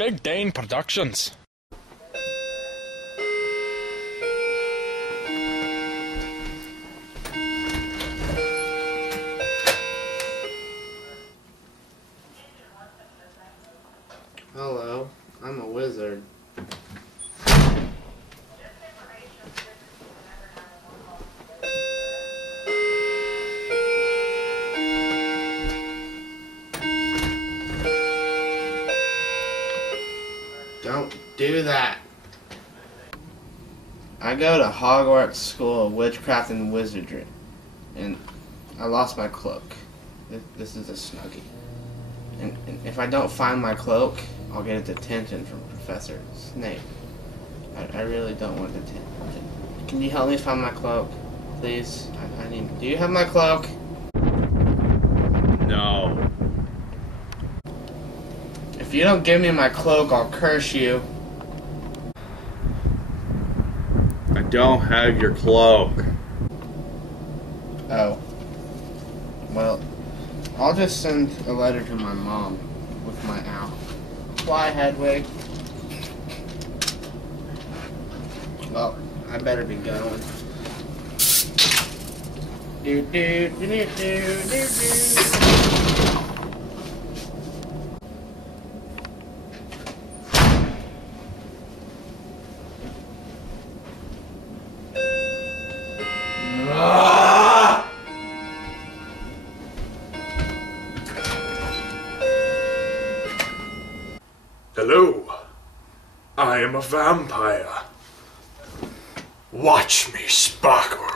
Big Dane Productions. Hello, I'm a wizard. Don't do that. I go to Hogwarts School of Witchcraft and Wizardry, and I lost my cloak. This is a snuggie. And if I don't find my cloak, I'll get a detention from Professor Snape. I really don't want detention. Can you help me find my cloak, please? I need. Do you have my cloak? No. If you don't give me my cloak, I'll curse you. I don't have your cloak. Oh. Well, I'll just send a letter to my mom with my owl. Fly, Hedwig. Well, I better be going. Do do do do do do do. Hello, I am a vampire. Watch me sparkle.